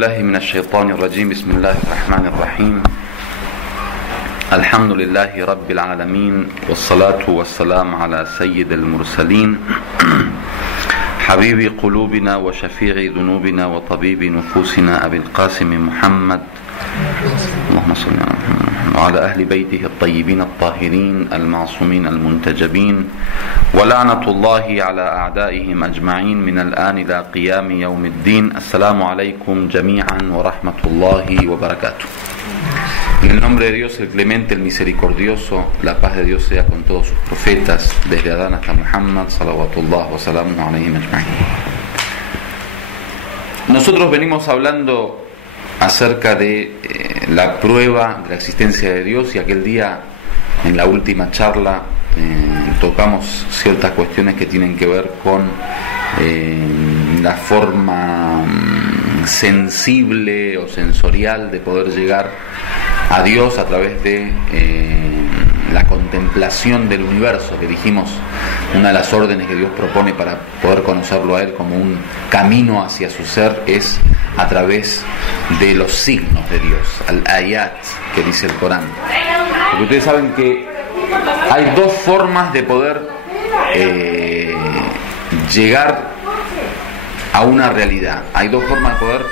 بالله من الشيطان الرجيم بسم الله الرحمن الرحيم الحمد لله رب العالمين والصلاة والسلام على سيد المرسلين حبيب قلوبنا وشفيع ذنوبنا وطبيب نفوسنا أبي القاسم محمد اللهم صل على محمد وعلى أهل بيته الطيبين الطاهرين المعصومين المنتجبين ولعنة الله على أعدائهم أجمعين من الآن إلى قيام يوم الدين. السلام عليكم جميعا ورحمة الله وبركاته. En el nombre de Dios, el clemente, el misericordioso, la paz de Dios sea con todos sus profetas, desde Adán hasta Muhammad, salawatullah wa salamu alayhim ajma'in. Nosotros venimos hablando acerca de la prueba de la existencia de Dios, y aquel día, en la última charla, tocamos ciertas cuestiones que tienen que ver con la forma sensible o sensorial de poder llegar a Dios a través de la contemplación del universo, que dijimos una de las órdenes que Dios propone para poder conocerlo a Él como un camino hacia su ser es a través de los signos de Dios, al-ayat, que dice el Corán. Porque ustedes saben que hay dos formas de poder llegar a una realidad. Hay dos formas de poder,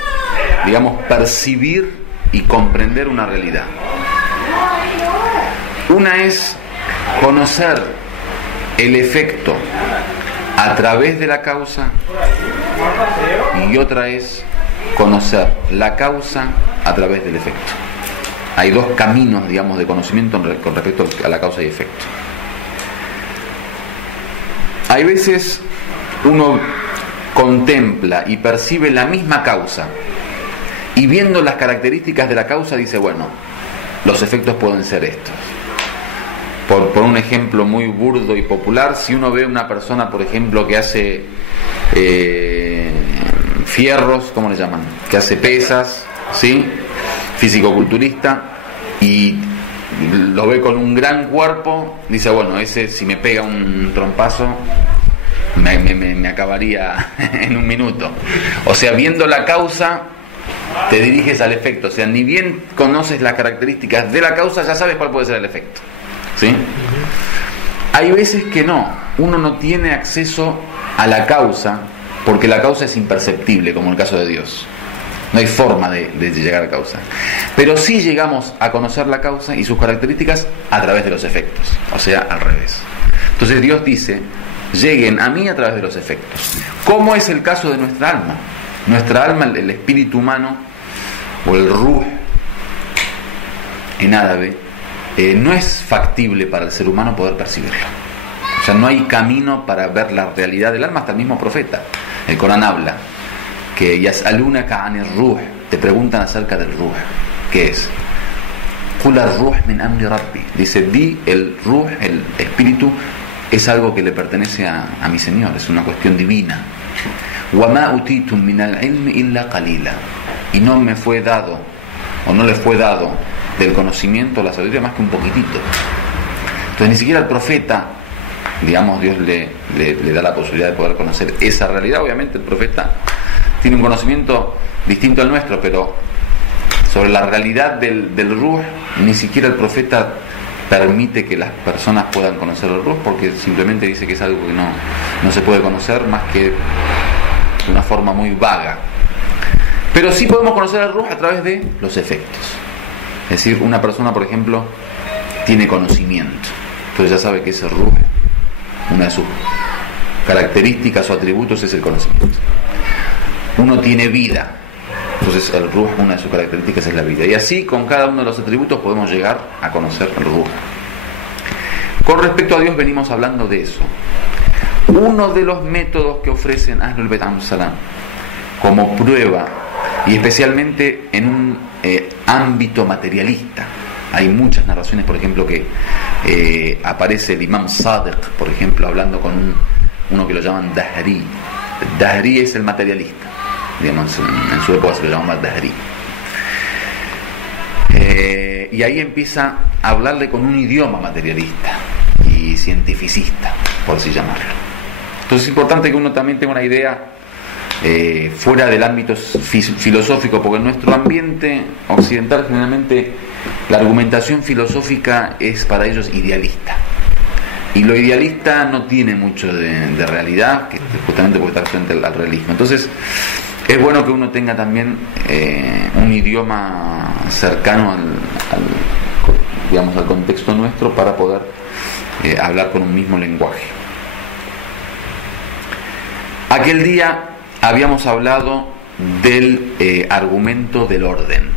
digamos, percibir y comprender una realidad. Una es conocer el efecto a través de la causa, y otra es conocer la causa a través del efecto. Hay dos caminos, digamos, de conocimiento con respecto a la causa y efecto. Hay veces uno contempla y percibe la misma causa, y viendo las características de la causa dice, bueno, los efectos pueden ser estos. Por un ejemplo muy burdo y popular, si uno ve una persona, por ejemplo, que hace fierros, ¿cómo le llaman? Que hace pesas, ¿sí? Físico-culturista, y lo ve con un gran cuerpo, dice, bueno, ese si me pega un trompazo me acabaría en un minuto. O sea, viendo la causa te diriges al efecto. O sea, ni bien conoces las características de la causa, ya sabes cuál puede ser el efecto, ¿sí? Hay veces que no, uno no tiene acceso a la causa porque la causa es imperceptible, como en el caso de Dios. No hay forma de llegar a la causa. Pero sí llegamos a conocer la causa y sus características a través de los efectos, o sea, al revés. Entonces Dios dice, lleguen a mí a través de los efectos. ¿Cómo es el caso de nuestra alma? Nuestra alma, el espíritu humano, o el ruh en árabe, no es factible para el ser humano poder percibirlo. O sea, no hay camino para ver la realidad del alma. Hasta el mismo profeta, el Corán habla que yas'alunaka anir ruh, te preguntan acerca del ruh. ¿Qué es? Qul ar-ruh min amri rabbi. Dice, di, el ruh, el espíritu, es algo que le pertenece a mi Señor, es una cuestión divina. وَمَا أُتِيتُم مِّنَ الْعِلْمِ إِلَّا قَلِيلًا. Y no me fue dado, o no le fue dado del conocimiento, la sabiduría, más que un poquitito. Entonces ni siquiera al profeta, digamos, Dios le da la posibilidad de poder conocer esa realidad. Obviamente el profeta tiene un conocimiento distinto al nuestro, pero sobre la realidad del ruh, ni siquiera el profeta permite que las personas puedan conocer el ruh, porque simplemente dice que es algo que no se puede conocer más que de una forma muy vaga. Pero sí podemos conocer el ruh a través de los efectos. Es decir, una persona, por ejemplo, tiene conocimiento, entonces ya sabe que ese ruh, una de sus características o atributos es el conocimiento. Uno tiene vida, entonces el ruh, una de sus características es la vida. Y así, con cada uno de los atributos podemos llegar a conocer el ruh. Con respecto a Dios venimos hablando de eso. Uno de los métodos que ofrecen Ahlul Bayt alayhim salam como prueba, y especialmente en un ámbito materialista, hay muchas narraciones, por ejemplo, que aparece el Imam Sadiq, por ejemplo, hablando con uno que lo llaman Dahri. Dahri es el materialista, digamos, en su época se lo llamaba Dahri. Y ahí empieza a hablarle con un idioma materialista y cientificista, por así llamarlo. Entonces es importante que uno también tenga una idea fuera del ámbito filosófico, porque en nuestro ambiente occidental generalmente la argumentación filosófica es para ellos idealista, y lo idealista no tiene mucho de realidad, que justamente porque está frente al realismo. Entonces es bueno que uno tenga también un idioma cercano al contexto nuestro para poder hablar con un mismo lenguaje. Aquel día habíamos hablado del argumento del orden.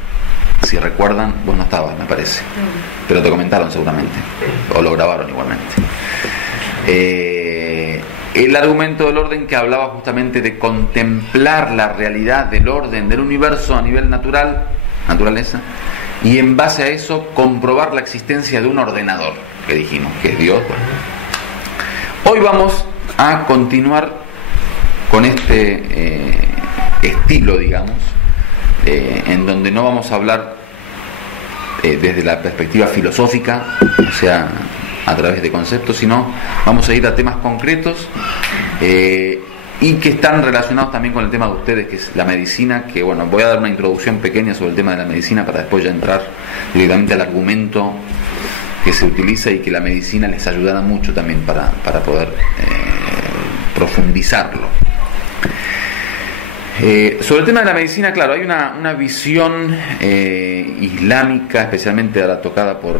Si recuerdan, vos no estabas, me parece, pero te comentaron seguramente, o lo grabaron igualmente. El argumento del orden, que hablaba justamente de contemplar la realidad del orden del universo a nivel naturaleza, y en base a eso comprobar la existencia de un ordenador, que dijimos, que es Dios. Hoy vamos a continuar con este estilo, digamos, en donde no vamos a hablar desde la perspectiva filosófica, o sea, a través de conceptos, sino vamos a ir a temas concretos y que están relacionados también con el tema de ustedes, que es la medicina, que bueno, voy a dar una introducción pequeña sobre el tema de la medicina para después ya entrar directamente al argumento que se utiliza y que la medicina les ayudará mucho también para poder profundizarlo. Sobre el tema de la medicina, claro, hay una visión islámica, especialmente ahora tocada por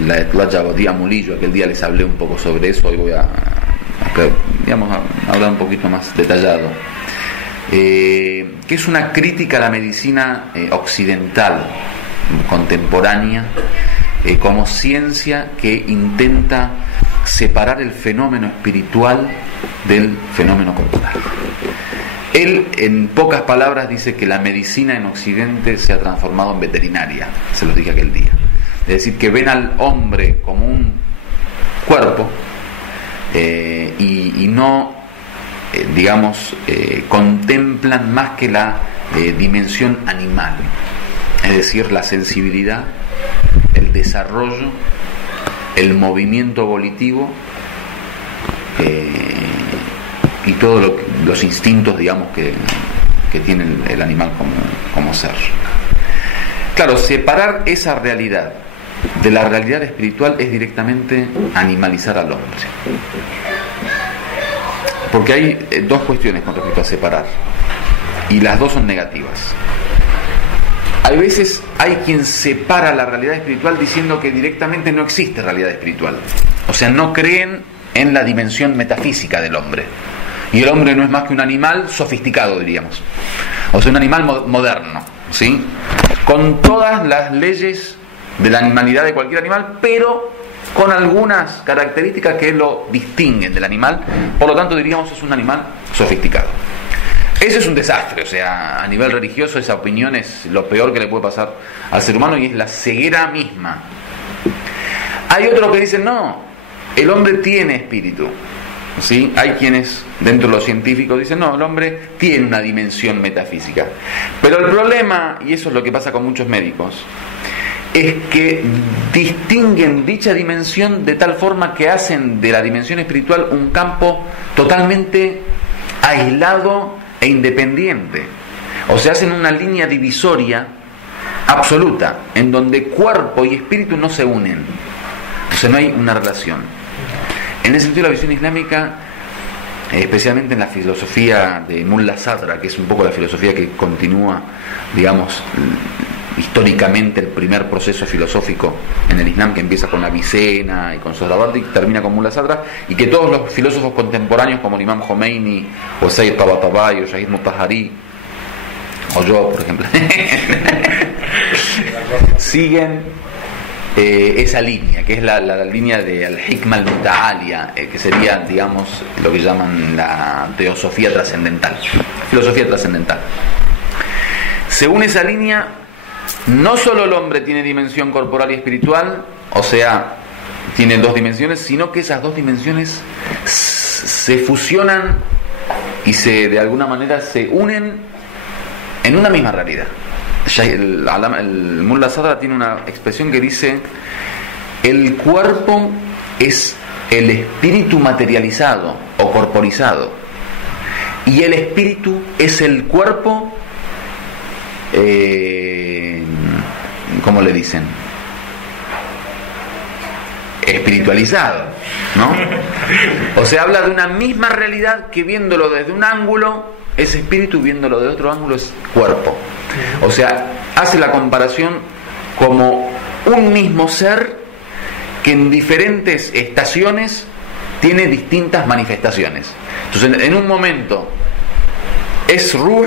la Ayatollah Jabodí Mulillo. Aquel día les hablé un poco sobre eso, hoy voy a hablar un poquito más detallado, que es una crítica a la medicina occidental, contemporánea, como ciencia que intenta separar el fenómeno espiritual del fenómeno corporal. Él, en pocas palabras, dice que la medicina en Occidente se ha transformado en veterinaria, se los dije aquel día. Es decir, que ven al hombre como un cuerpo y no, contemplan más que la dimensión animal, es decir, la sensibilidad, el desarrollo, el movimiento volitivo, y todos los instintos, digamos, que tiene el animal como ser. Claro, separar esa realidad de la realidad espiritual es directamente animalizar al hombre, porque hay dos cuestiones con respecto a separar, y las dos son negativas. Hay veces hay quien separa la realidad espiritual diciendo que directamente no existe realidad espiritual, o sea, no creen en la dimensión metafísica del hombre. Y el hombre no es más que un animal sofisticado, diríamos. O sea, un animal moderno, ¿sí? Con todas las leyes de la animalidad de cualquier animal, pero con algunas características que lo distinguen del animal. Por lo tanto, diríamos, es un animal sofisticado. Eso es un desastre, o sea, a nivel religioso esa opinión es lo peor que le puede pasar al ser humano y es la ceguera misma. Hay otros que dicen, no, el hombre tiene espíritu. ¿Sí? Hay quienes dentro de los científicos dicen, no, el hombre tiene una dimensión metafísica. Pero el problema, y eso es lo que pasa con muchos médicos, es que distinguen dicha dimensión de tal forma que hacen de la dimensión espiritual un campo totalmente aislado e independiente. O sea, hacen una línea divisoria absoluta, en donde cuerpo y espíritu no se unen. O sea, no hay una relación. En ese sentido, la visión islámica, especialmente en la filosofía de Mullah Sadra, que es un poco la filosofía que continúa, digamos, históricamente el primer proceso filosófico en el Islam, que empieza con Avicena y con Sohrawardi, termina con Mullah Sadra, y que todos los filósofos contemporáneos como el Imam Khomeini, o Sayyid Tabatabai, o Shahid Mutahari, o yo, por ejemplo, siguen esa línea, que es la línea de al-Hikma al-Muta'alia, que sería, digamos, lo que llaman la teosofía trascendental, filosofía trascendental. Según esa línea, no solo el hombre tiene dimensión corporal y espiritual, o sea, tiene dos dimensiones, sino que esas dos dimensiones se fusionan y de alguna manera se unen en una misma realidad. El Mullah Sadra tiene una expresión que dice: el cuerpo es el espíritu materializado o corporizado, y el espíritu es el cuerpo, ¿cómo le dicen? Espiritualizado, ¿no? O sea, habla de una misma realidad que viéndolo desde un ángulo es espíritu, viéndolo de otro ángulo es cuerpo. O sea, hace la comparación como un mismo ser que en diferentes estaciones tiene distintas manifestaciones. Entonces, en un momento es ruh,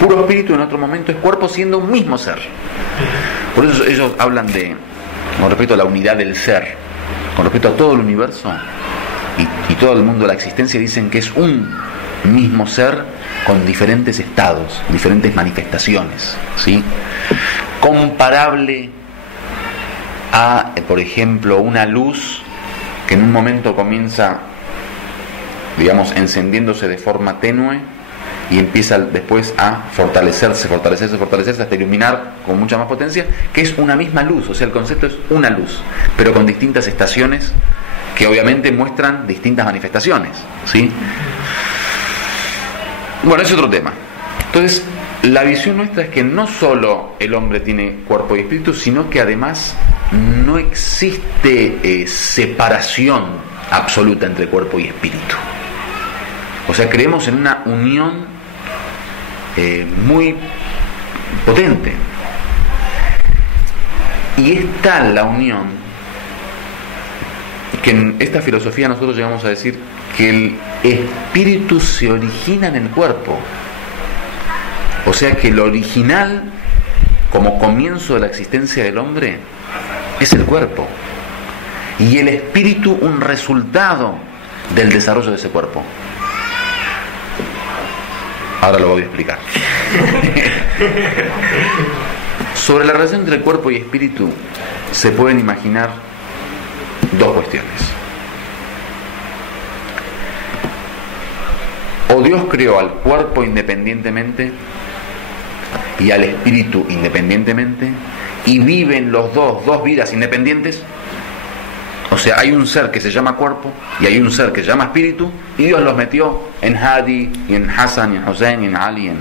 puro espíritu, en otro momento es cuerpo, siendo un mismo ser. Por eso ellos hablan de, con respecto a la unidad del ser, con respecto a todo el universo y todo el mundo de la existencia, dicen que es un mismo ser con diferentes estados, diferentes manifestaciones, ¿sí? Comparable a, por ejemplo, una luz que en un momento comienza, digamos, encendiéndose de forma tenue y empieza después a fortalecerse hasta iluminar con mucha más potencia, que es una misma luz. O sea, el concepto es una luz, pero con distintas estaciones que obviamente muestran distintas manifestaciones, ¿sí? Bueno, es otro tema. Entonces, la visión nuestra es que no solo el hombre tiene cuerpo y espíritu, sino que además no existe separación absoluta entre cuerpo y espíritu. O sea, creemos en una unión muy potente. Y es tal la unión que en esta filosofía nosotros llegamos a decir que el espíritu se origina en el cuerpo. O sea que lo original, como comienzo de la existencia del hombre, es el cuerpo. Y el espíritu un resultado del desarrollo de ese cuerpo. Ahora lo voy a explicar. Sobre la relación entre cuerpo y espíritu se pueden imaginar dos cuestiones. O Dios creó al cuerpo independientemente y al espíritu independientemente, y viven los dos vidas independientes. O sea, hay un ser que se llama cuerpo y hay un ser que se llama espíritu, y Dios los metió en Hadi, y en Hassan, y en Hussein, y en Ali, y en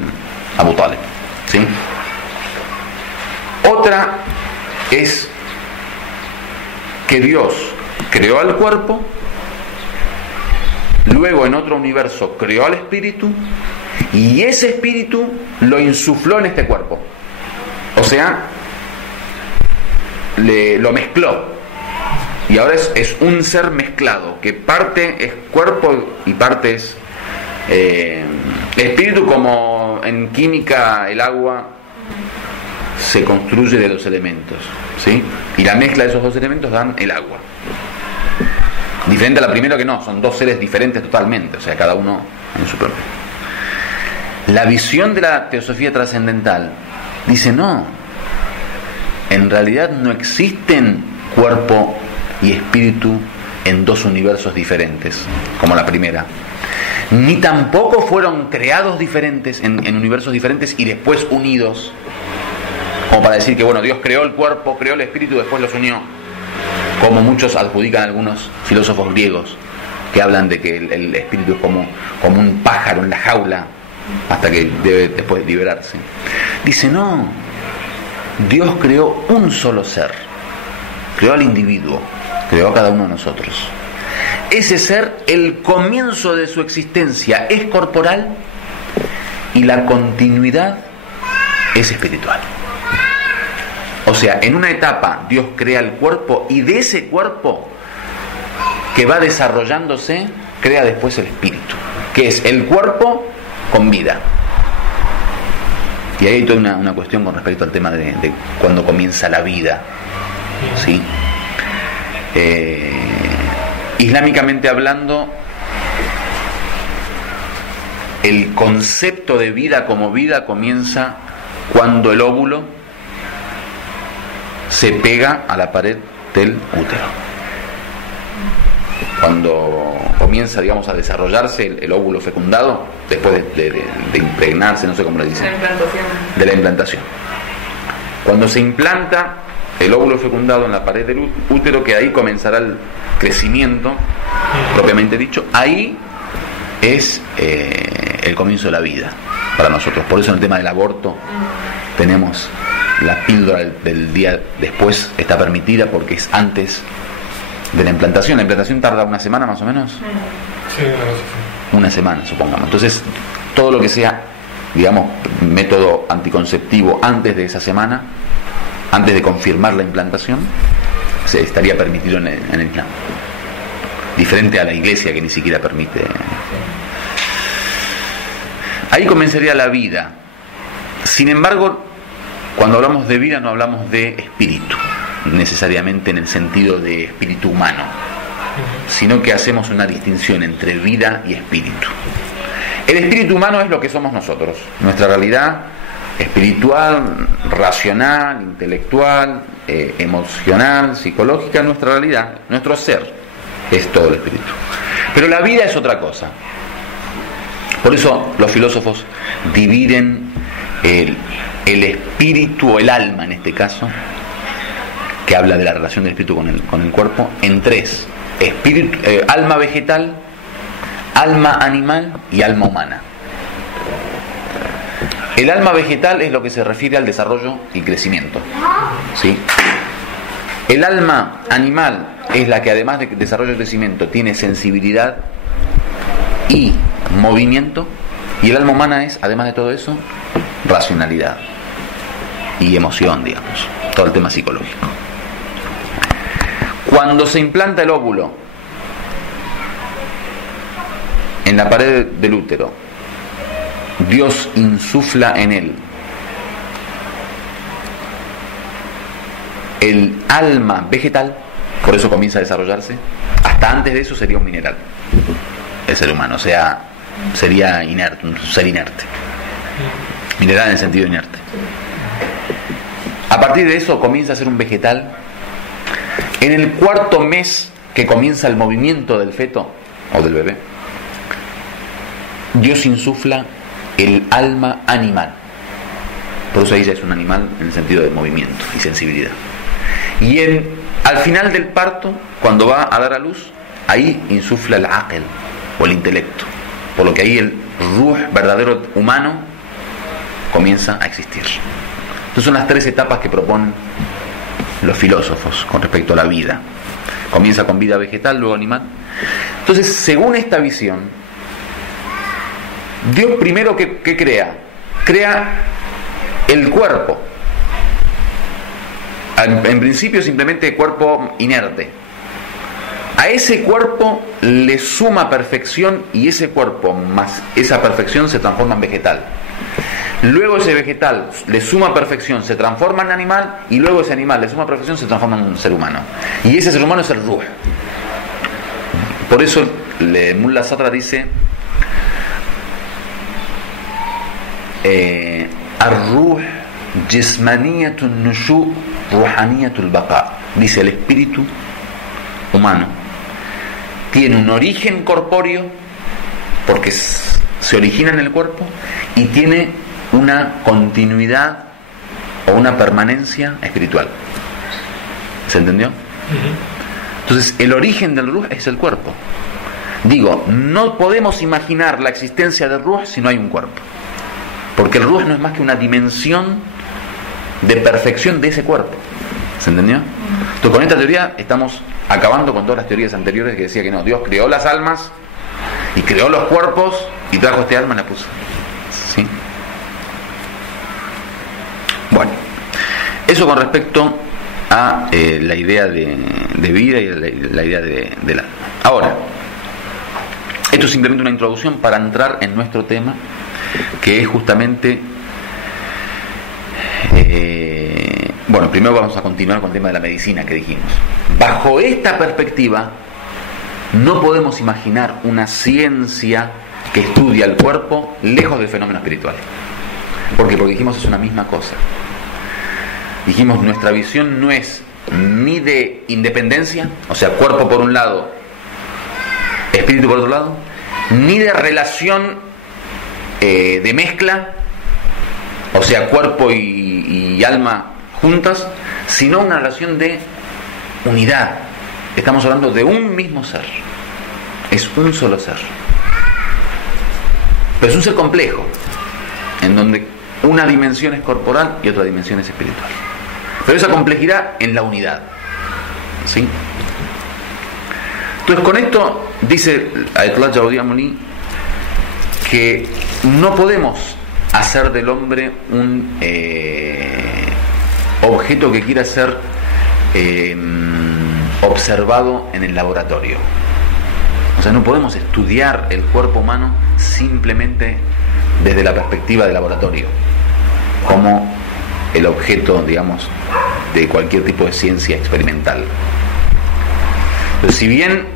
Abu Talib, ¿sí? Otra es que Dios creó al cuerpo, luego en otro universo creó al espíritu, y ese espíritu lo insufló en este cuerpo. O sea, lo mezcló. Y ahora es un ser mezclado, que parte es cuerpo y parte es espíritu, como en química el agua se construye de los elementos, ¿sí? Y la mezcla de esos dos elementos dan el agua. Diferente a la primera, que no, son dos seres diferentes totalmente, o sea, cada uno en su propio. La visión de la teosofía trascendental dice no, en realidad no existen cuerpo y espíritu en dos universos diferentes, como la primera, ni tampoco fueron creados diferentes en universos diferentes y después unidos, como para decir que bueno, Dios creó el cuerpo, creó el espíritu y después los unió, como muchos adjudican algunos filósofos griegos, que hablan de que el espíritu es como un pájaro en la jaula hasta que debe después liberarse. Dice no, Dios creó un solo ser, creó al individuo, creó a cada uno de nosotros. Ese ser, el comienzo de su existencia es corporal y la continuidad es espiritual. O sea, en una etapa Dios crea el cuerpo y de ese cuerpo que va desarrollándose crea después el espíritu, que es el cuerpo con vida. Y ahí hay toda una cuestión con respecto al tema de cuándo comienza la vida, ¿sí? Islámicamente hablando, el concepto de vida como vida comienza cuando el óvulo se pega a la pared del útero. Cuando comienza, digamos, a desarrollarse el óvulo fecundado, después de impregnarse, no sé cómo le dicen, de la implantación. Cuando se implanta el óvulo fecundado en la pared del útero, que ahí comenzará el crecimiento propiamente dicho, ahí es el comienzo de la vida para nosotros. Por eso en el tema del aborto tenemos la píldora del día después, está permitida porque es antes de la implantación. La implantación tarda una semana más o menos. Sí, una semana, supongamos. Entonces, todo lo que sea, digamos, método anticonceptivo antes de esa semana, antes de confirmar la implantación, se estaría permitido en el Islam. Diferente a la Iglesia, que ni siquiera permite. Ahí comenzaría la vida. Sin embargo, cuando hablamos de vida no hablamos de espíritu, necesariamente en el sentido de espíritu humano, sino que hacemos una distinción entre vida y espíritu. El espíritu humano es lo que somos nosotros, nuestra realidad espiritual, racional, intelectual, emocional, psicológica, nuestra realidad, nuestro ser, es todo el espíritu. Pero la vida es otra cosa. Por eso los filósofos dividen el espíritu o el alma, en este caso, que habla de la relación del espíritu con el cuerpo, en tres: espíritu, alma vegetal, alma animal y alma humana. El alma vegetal es lo que se refiere al desarrollo y crecimiento, ¿sí? El alma animal es la que, además de desarrollo y crecimiento, tiene sensibilidad y movimiento. Y el alma humana es, además de todo eso, racionalidad y emoción, digamos, todo el tema psicológico. Cuando se implanta el óvulo en la pared del útero, Dios insufla en él el alma vegetal, por eso comienza a desarrollarse. Hasta antes de eso sería un mineral el ser humano, o sea, sería inerte, un ser inerte. Mineral en el sentido inerte. A partir de eso comienza a ser un vegetal. En el cuarto mes que comienza el movimiento del feto o del bebé, Dios insufla el alma animal. Por eso ella es un animal en el sentido de movimiento y sensibilidad. Y al final del parto, cuando va a dar a luz, ahí insufla el aql o el intelecto. Por lo que ahí el ruh verdadero humano comienza a existir. Entonces son las tres etapas que proponen los filósofos con respecto a la vida. Comienza con vida vegetal, luego animal. Entonces, según esta visión, Dios primero que crea el cuerpo. En principio simplemente cuerpo inerte. A ese cuerpo le suma perfección y ese cuerpo más esa perfección se transforma en vegetal. Luego ese vegetal le suma perfección, se transforma en animal, y luego ese animal le suma perfección, se transforma en un ser humano. Y ese ser humano es el ruh. Por eso Mullah Sadra dice: Ar-ruh jismaniyatun nushu ruhaniyatul baqa. Dice, el espíritu humano tiene un origen corpóreo porque se origina en el cuerpo y tiene una continuidad o una permanencia espiritual. ¿Se entendió? Entonces el origen del ruh es el cuerpo. Digo, no podemos imaginar la existencia del ruh si no hay un cuerpo, porque el ruh no es más que una dimensión de perfección de ese cuerpo. ¿Se entendió? Entonces con esta teoría estamos acabando con todas las teorías anteriores que decía que no, Dios creó las almas y creó los cuerpos y trajo este alma y la puso. ¿Sí? Bueno, eso con respecto a la idea de vida y la idea del alma. Ahora, esto es simplemente una introducción para entrar en nuestro tema, que es justamente bueno, primero vamos a continuar con el tema de la medicina que dijimos. Bajo esta perspectiva no podemos imaginar una ciencia que estudia el cuerpo lejos del fenómeno espiritual. ¿Por qué? Porque dijimos es una misma cosa. Dijimos nuestra visión no es ni de independencia, o sea, cuerpo por un lado, espíritu por otro lado, ni de relación de mezcla, o sea, cuerpo y alma juntas, sino una relación de unidad. Estamos hablando de un mismo ser. Es un solo ser. Pero es un ser complejo, en donde una dimensión es corporal y otra dimensión es espiritual. Pero esa complejidad en la unidad, ¿sí? Entonces, con esto dice Ayatollah Jaudia Moli que no podemos hacer del hombre un objeto que quiera ser observado en el laboratorio. O sea, no podemos estudiar el cuerpo humano simplemente desde la perspectiva del laboratorio, como el objeto, digamos, de cualquier tipo de ciencia experimental. Pero si bien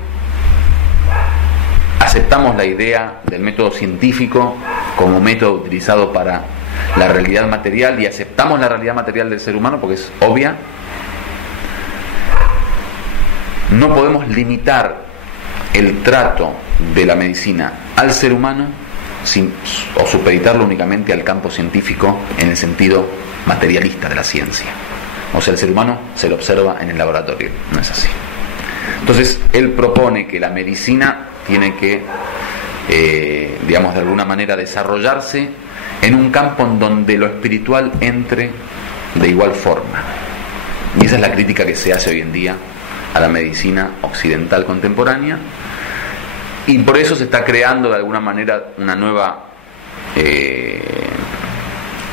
aceptamos la idea del método científico como método utilizado para la realidad material, y aceptamos la realidad material del ser humano porque es obvia, no podemos limitar el trato de la medicina al ser humano o supeditarlo únicamente al campo científico en el sentido materialista de la ciencia. O sea, el ser humano se lo observa en el laboratorio, no es así. Entonces, él propone que la medicina tiene que, digamos, de alguna manera desarrollarse en un campo en donde lo espiritual entre de igual forma. Y esa es la crítica que se hace hoy en día a la medicina occidental contemporánea, y por eso se está creando de alguna manera una nueva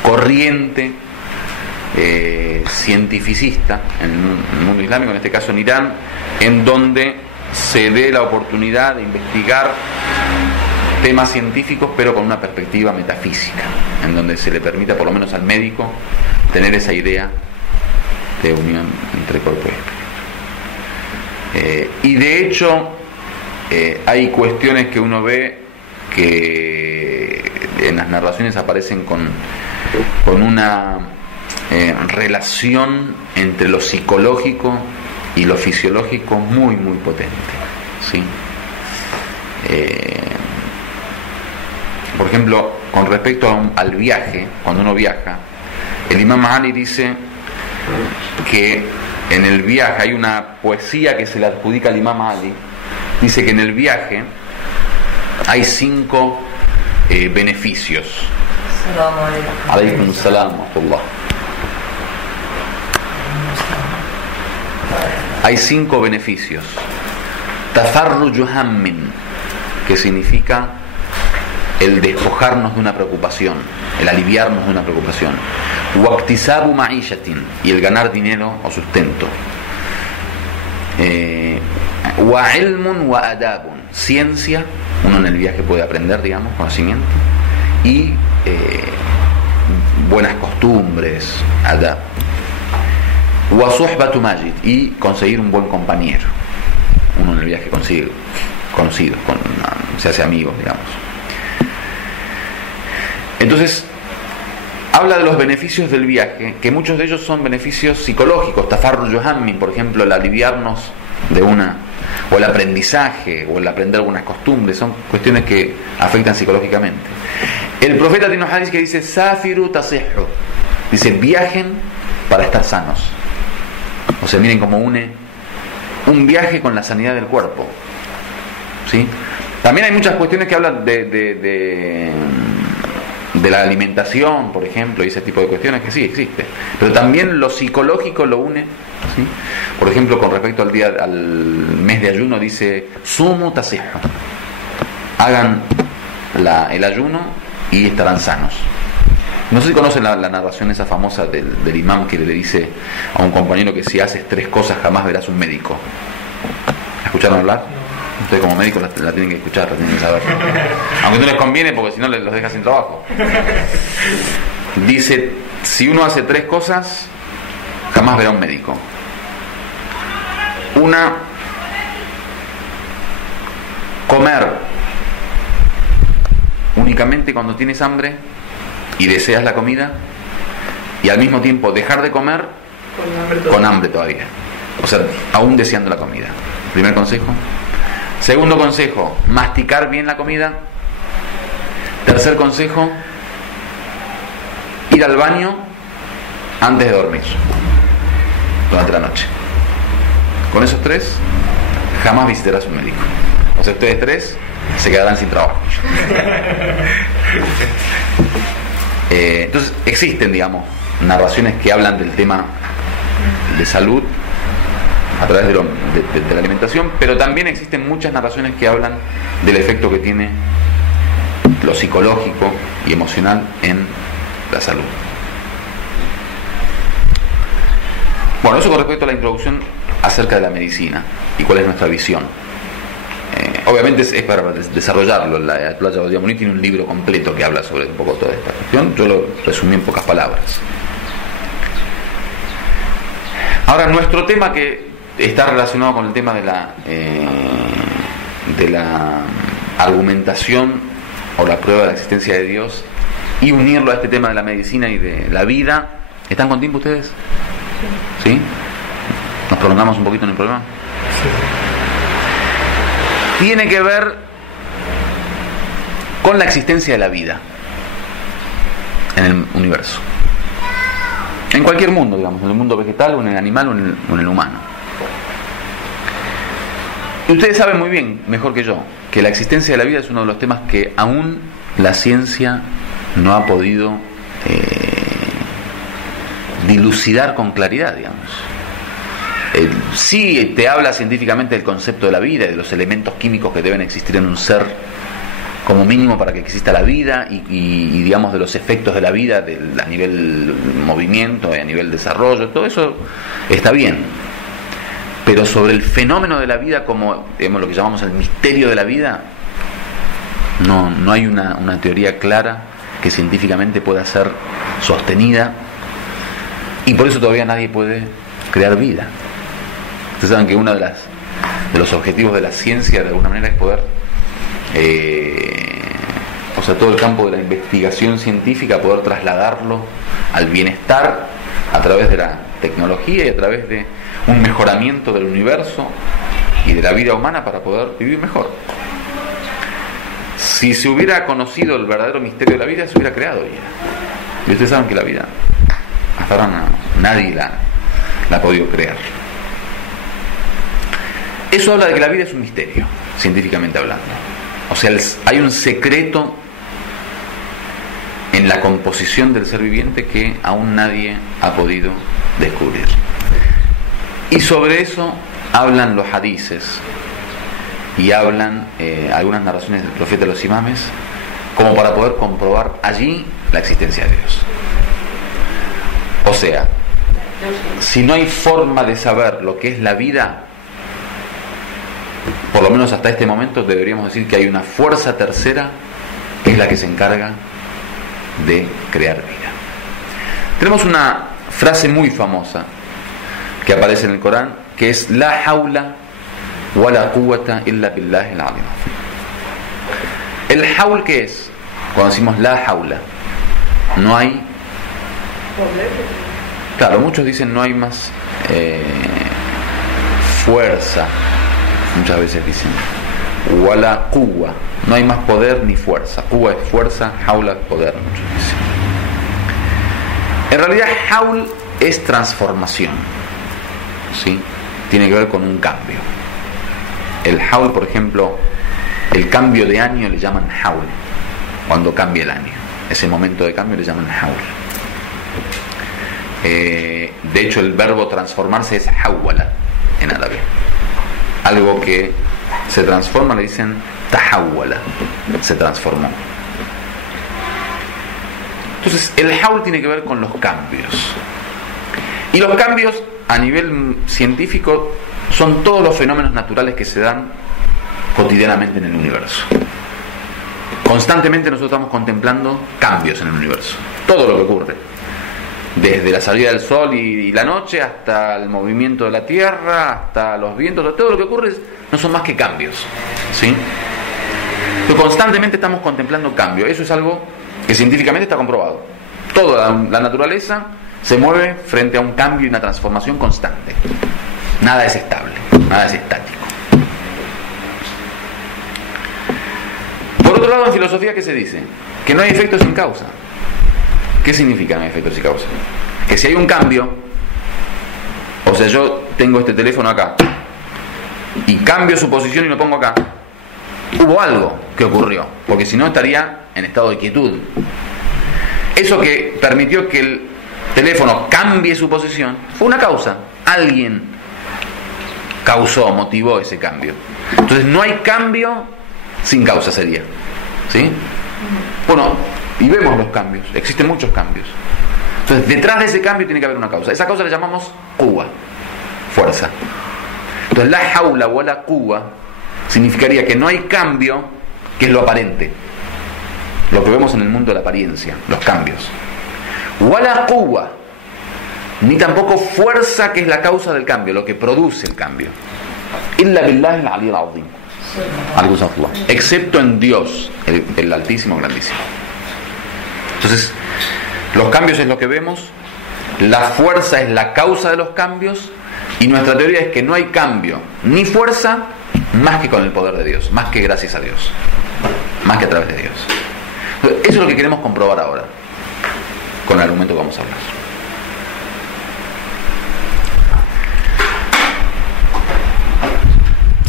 corriente cientificista en el mundo islámico, en este caso en Irán, en donde se dé la oportunidad de investigar temas científicos pero con una perspectiva metafísica, en donde se le permita por lo menos al médico tener esa idea de unión entre cuerpo y espíritu. Y de hecho hay cuestiones que uno ve que en las narraciones aparecen con una relación entre lo psicológico y lo fisiológico muy muy potente, ¿sí? Por ejemplo, con respecto al viaje, cuando uno viaja, el Imam Ali dice que en el viaje hay una poesía que se le adjudica al Imam Ali. Dice que en el viaje hay 5 beneficios. Alaykum salam wa rahmatullah. Hay 5 beneficios. Tafarruju hammin, que significa el despojarnos de una preocupación, el aliviarnos de una preocupación. Waqtisabu ma'ishatin, y el ganar dinero o sustento. Wa ilmun wa adabun, ciencia, uno en el viaje puede aprender, digamos, conocimiento, y buenas costumbres, adab. Wa suhbatu majid, y conseguir un buen compañero. Uno en el viaje consigue conocidos, se hace amigos, digamos. Entonces habla de los beneficios del viaje, que muchos de ellos son beneficios psicológicos. Tafarruju hammin, por ejemplo, el aliviarnos de una, o el aprendizaje, o el aprender algunas costumbres, son cuestiones que afectan psicológicamente. El profeta tiene un hadith que dice safiru tasihhu, dice viajen para estar sanos. O sea, miren cómo une un viaje con la sanidad del cuerpo, ¿sí? También hay muchas cuestiones que hablan de la alimentación, por ejemplo, y ese tipo de cuestiones que sí existe, pero también lo psicológico lo une, ¿sí? Por ejemplo, con respecto al mes de ayuno, dice sumu tasihhu, hagan el ayuno y estarán sanos. No sé si conocen la narración esa famosa del imam que le dice a un compañero que si haces 3 cosas jamás verás un médico. ¿La escucharon hablar? Ustedes como médicos la tienen que escuchar, la tienen que saber. Aunque no les conviene porque si no los deja sin trabajo. Dice, si uno hace 3 cosas, jamás verá un médico. Una, comer únicamente cuando tienes hambre y deseas la comida, y al mismo tiempo dejar de comer con hambre todavía, o sea, aún deseando la comida. Primer consejo. Segundo consejo, masticar bien la comida. Tercer consejo, ir al baño antes de dormir durante la noche. Con esos 3 jamás visitarás un médico. O sea, ustedes 3 se quedarán sin trabajo. Entonces existen, digamos, narraciones que hablan del tema de salud a través de la alimentación, pero también existen muchas narraciones que hablan del efecto que tiene lo psicológico y emocional en la salud. Bueno, eso con respecto a la introducción acerca de la medicina y cuál es nuestra visión. Obviamente es para desarrollarlo. La Ayatollah Jawad tiene un libro completo que habla sobre un poco toda esta cuestión. Yo lo resumí en pocas palabras. Ahora, nuestro tema, que está relacionado con el tema de la argumentación o la prueba de la existencia de Dios, y unirlo a este tema de la medicina y de la vida. ¿Están con tiempo ustedes? ¿Sí? ¿Nos prolongamos un poquito en el programa? Sí. Tiene que ver con la existencia de la vida en el universo. En cualquier mundo, digamos, en el mundo vegetal, o en el animal, o en el humano. Y ustedes saben muy bien, mejor que yo, que la existencia de la vida es uno de los temas que aún la ciencia no ha podido dilucidar con claridad, digamos. Sí te habla científicamente del concepto de la vida y de los elementos químicos que deben existir en un ser como mínimo para que exista la vida, y digamos de los efectos de la vida a nivel movimiento y a nivel desarrollo. Todo eso está bien, pero sobre el fenómeno de la vida, como digamos, lo que llamamos el misterio de la vida, no hay una teoría clara que científicamente pueda ser sostenida, y por eso todavía nadie puede crear vida. Ustedes saben que uno de los objetivos de la ciencia, de alguna manera, es poder todo el campo de la investigación científica, poder trasladarlo al bienestar a través de la tecnología y a través de un mejoramiento del universo y de la vida humana para poder vivir mejor. Si se hubiera conocido el verdadero misterio de la vida, se hubiera creado vida. Y ustedes saben que la vida, hasta ahora nadie la ha podido crear. Eso habla de que la vida es un misterio, científicamente hablando. O sea, hay un secreto en la composición del ser viviente que aún nadie ha podido descubrir. Y sobre eso hablan los hadices y hablan algunas narraciones del profeta de los imames, como para poder comprobar allí la existencia de Dios. O sea, si no hay forma de saber lo que es la vida, por lo menos hasta este momento deberíamos decir que hay una fuerza tercera que es la que se encarga de crear vida. Tenemos una frase muy famosa que aparece en el Corán, que es la haula wa la quwwata illa billahi al-azim. El haul, ¿qué es? Cuando decimos la haula, no hay, claro, muchos dicen no hay más fuerza, muchas veces dicen wala quwwa, no hay más poder ni fuerza. Quwwa es fuerza, haula es poder, muchos dicen. En realidad haul es transformación, ¿sí? Tiene que ver con un cambio. El haul, por ejemplo, el cambio de año le llaman haul, cuando cambia el año, ese momento de cambio le llaman haul. De hecho, el verbo transformarse es hawala en árabe. Algo que se transforma le dicen tahawala, se transformó. Entonces, el haul tiene que ver con los cambios. Y los cambios a nivel científico son todos los fenómenos naturales que se dan cotidianamente en el universo. Constantemente nosotros estamos contemplando cambios en el universo. Todo lo que ocurre, desde la salida del sol y la noche, hasta el movimiento de la tierra, hasta los vientos, todo lo que ocurre no son más que cambios, ¿sí? Pero constantemente estamos contemplando cambios. Eso es algo que científicamente está comprobado. Toda la naturaleza se mueve frente a un cambio y una transformación constante. Nada es estable, nada es estático. Por otro lado, en filosofía, ¿qué se dice? Que no hay efectos sin causa. ¿Qué significa no hay efectos sin causa? Que si hay un cambio, o sea, yo tengo este teléfono acá y cambio su posición y lo pongo acá, hubo algo que ocurrió, porque si no estaría en estado de quietud. Eso que permitió que el teléfono cambie su posición fue una causa. Alguien causó, motivó ese cambio. Entonces no hay cambio sin causa, sería. ¿Sí? Bueno, y vemos los cambios, existen muchos cambios. Entonces detrás de ese cambio tiene que haber una causa. Esa causa la llamamos quwwa, fuerza. Entonces la haula o la quwwa significaría que no hay cambio, que es lo aparente, lo que vemos en el mundo de la apariencia, los cambios. Wala quwwa, ni tampoco fuerza, que es la causa del cambio, lo que produce el cambio. Illa billahi al-ali al-azim, excepto en Dios, el altísimo, grandísimo. Entonces, los cambios es lo que vemos, la fuerza es la causa de los cambios, y nuestra teoría es que no hay cambio ni fuerza más que con el poder de Dios, más que gracias a Dios, más que a través de Dios. Entonces, eso es lo que queremos comprobar ahora con el argumento que vamos a hablar.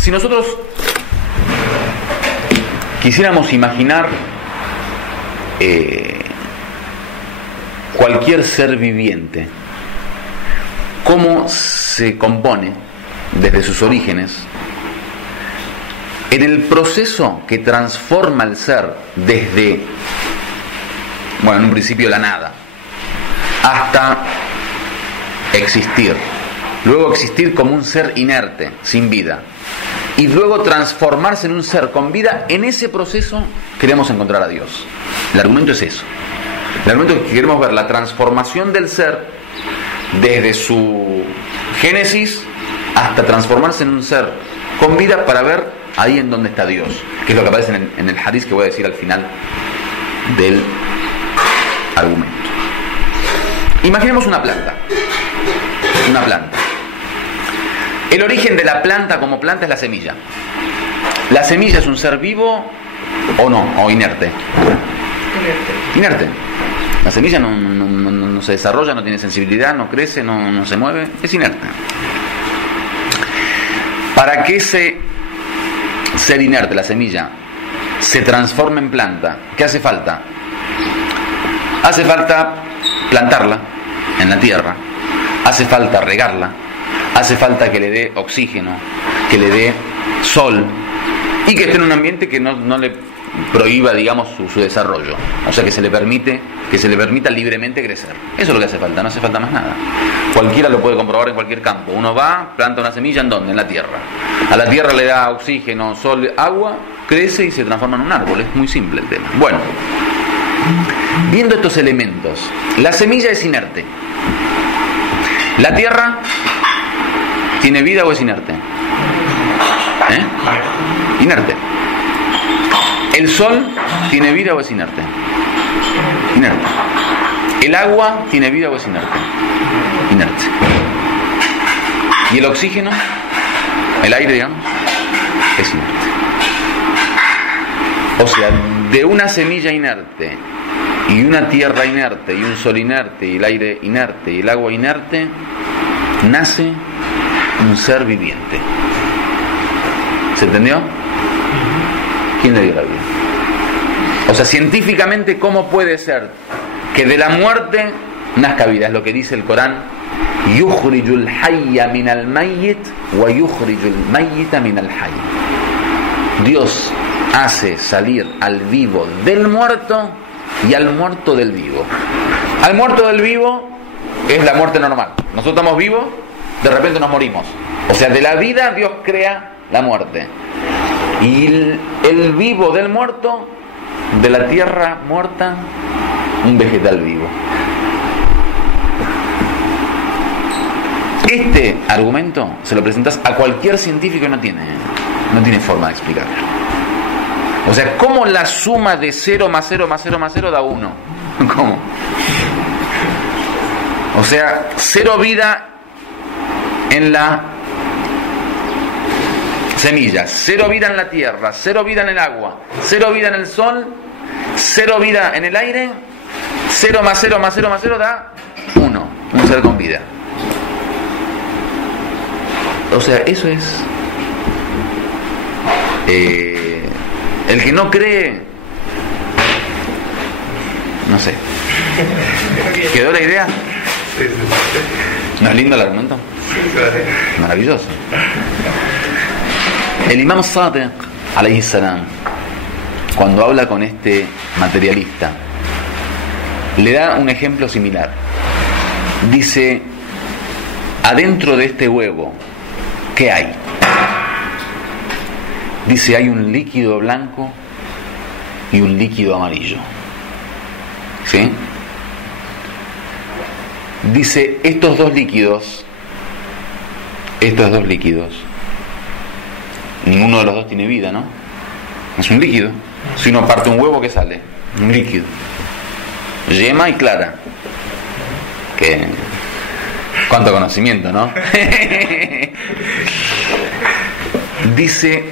Si nosotros quisiéramos imaginar cualquier ser viviente, cómo se compone desde sus orígenes, en el proceso que transforma el ser desde, bueno, en un principio la nada, hasta existir, luego existir como un ser inerte, sin vida, y luego transformarse en un ser con vida, en ese proceso queremos encontrar a Dios. El argumento es eso. El argumento es que queremos ver la transformación del ser desde su génesis hasta transformarse en un ser con vida, para ver ahí en donde está Dios, que es lo que aparece en el hadith que voy a decir al final del argumento. Imaginemos una planta. Una planta. El origen de la planta como planta es la semilla. ¿La semilla es un ser vivo o no? ¿O inerte? Inerte. La semilla no se desarrolla, no tiene sensibilidad, no crece, no se mueve, es inerte. Para que ese ser inerte, la semilla, se transforme en planta, ¿qué hace falta? Hace falta plantarla en la tierra, hace falta regarla, hace falta que le dé oxígeno, que le dé sol, y que esté en un ambiente que no le prohíba, digamos, su desarrollo. O sea, que se le permita libremente crecer. Eso es lo que hace falta, no hace falta más nada. Cualquiera lo puede comprobar en cualquier campo. Uno va, planta una semilla, ¿en dónde? En la tierra. A la tierra le da oxígeno, sol, agua, crece y se transforma en un árbol. Es muy simple el tema. Bueno, viendo estos elementos, la semilla es inerte. ¿La tierra tiene vida o es inerte? Inerte. ¿El sol tiene vida o es inerte? Inerte. ¿El agua tiene vida o es inerte? Inerte. ¿Y el oxígeno? ¿El aire, digamos? Es inerte. O sea, de una semilla inerte y una tierra inerte y un sol inerte y el aire inerte y el agua inerte, nace un ser viviente. ¿Se entendió? ¿Quién le dio la vida? O sea, científicamente, ¿cómo puede ser que de la muerte nazca vida? Es lo que dice el Corán: yukhrijul hayya minal mayyit wa yukhrijul mayyita minal hayy. Dios hace salir al vivo del muerto y al muerto del vivo. Al muerto del vivo es la muerte normal. Nosotros estamos vivos, de repente nos morimos. O sea, de la vida Dios crea la muerte. Y el vivo del muerto, de la tierra muerta, un vegetal vivo. Este argumento se lo presentas a cualquier científico y no tiene forma de explicarlo. O sea, ¿cómo la suma de 0 más 0 más 0 más 0 da 1? ¿Cómo? O sea, 0 vida en la semilla, 0 vida en la tierra, 0 vida en el agua, 0 vida en el sol, 0 vida en el aire, 0 más 0 más 0 más 0 da 1, un ser con vida. O sea, eso es El que no cree, no sé. ¿Quedó la idea? ¿No es lindo el argumento? Maravilloso. El Imam Sadiq alayhi salam, cuando habla con este materialista, le da un ejemplo similar. Dice: adentro de este huevo, ¿qué hay? Dice: hay un líquido blanco y un líquido amarillo. ¿Sí? Dice: estos dos líquidos, ninguno de los dos tiene vida, ¿no? Es un líquido. Si uno parte un huevo, ¿qué sale? Un líquido. Yema y clara. Que cuánto conocimiento, ¿no? Dice: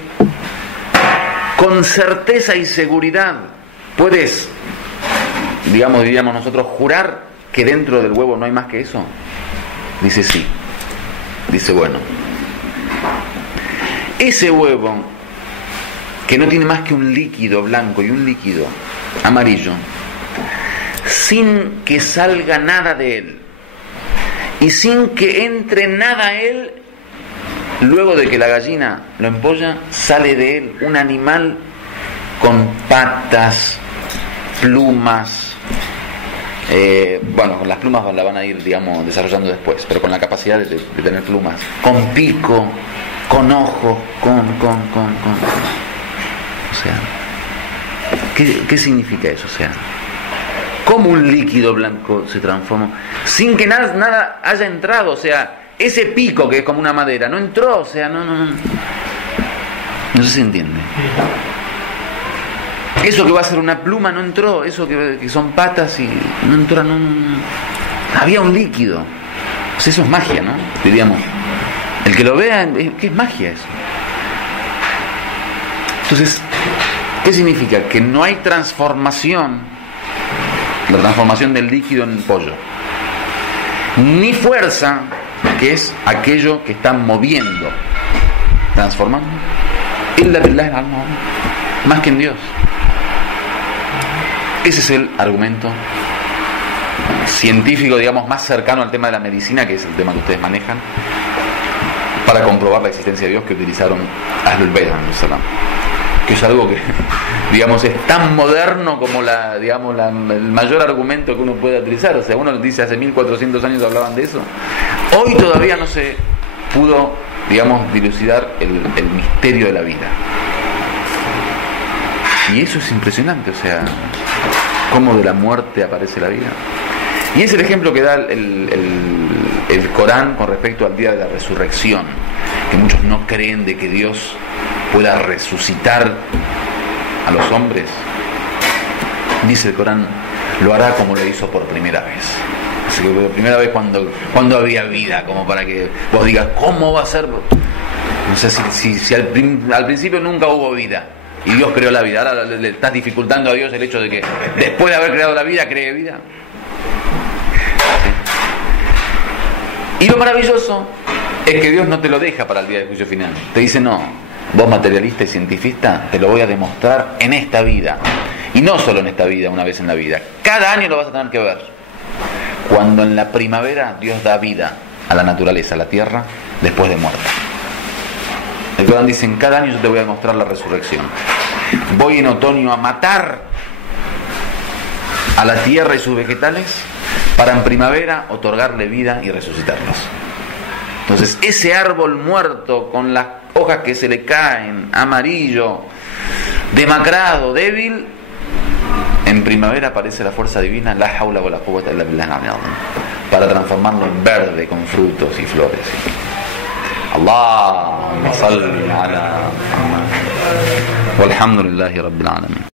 con certeza y seguridad puedes, diríamos nosotros, jurar que dentro del huevo no hay más que eso. Dice: sí. Dice: bueno, ese huevo que no tiene más que un líquido blanco y un líquido amarillo, sin que salga nada de él y sin que entre nada a él, luego de que la gallina lo empolla, sale de él un animal con patas, plumas. Con las plumas la van a ir, desarrollando después, pero con la capacidad de tener plumas, con pico, con ojos, con. O sea, ¿qué significa eso? O sea, ¿cómo un líquido blanco se transforma sin que nada haya entrado? O sea, ese pico que es como una madera no entró, o sea, no sé si se entiende. Eso que va a ser una pluma no entró, eso que son patas y no entró, había un líquido. Pues eso es magia, ¿no? Diríamos. El que lo vea, ¿qué es magia eso? Entonces, ¿qué significa? Que no hay transformación, la transformación del líquido en pollo, ni fuerza, que es aquello que está moviendo, transformando, illa billah, más que en Dios. Ese es el argumento científico, más cercano al tema de la medicina, que es el tema que ustedes manejan, para comprobar la existencia de Dios, que utilizaron Ahlul Bayt, que es algo que, es tan moderno como el mayor argumento que uno puede utilizar. O sea, uno dice, hace 1400 años hablaban de eso. Hoy todavía no se pudo, dilucidar el misterio de la vida. Y eso es impresionante, o sea, cómo de la muerte aparece la vida. Y es el ejemplo que da el Corán con respecto al día de la resurrección, que muchos no creen de que Dios pueda resucitar a los hombres. Dice el Corán: lo hará como lo hizo por primera vez. Así que por primera vez cuando había vida, como para que vos digas, ¿cómo va a ser? No sé si al principio nunca hubo vida y Dios creó la vida. Ahora le estás dificultando a Dios el hecho de que después de haber creado la vida, cree vida. Y lo maravilloso es que Dios no te lo deja para el día del juicio final. Te dice: no, vos materialista y cientifista, te lo voy a demostrar en esta vida. Y no solo en esta vida, una vez en la vida. Cada año lo vas a tener que ver. Cuando en la primavera Dios da vida a la naturaleza, a la tierra, después de muerta. El Corán dice: en cada año yo te voy a mostrar la resurrección. Voy en otoño a matar a la tierra y sus vegetales, para en primavera otorgarle vida y resucitarlos. Entonces, ese árbol muerto con las hojas que se le caen, amarillo, demacrado, débil, en primavera aparece la fuerza divina, la haula wa la quwwata illa billah, para transformarlo en verde con frutos y flores. Allahumma salli ala Muhammad walhamdulillahi rabbil alamin.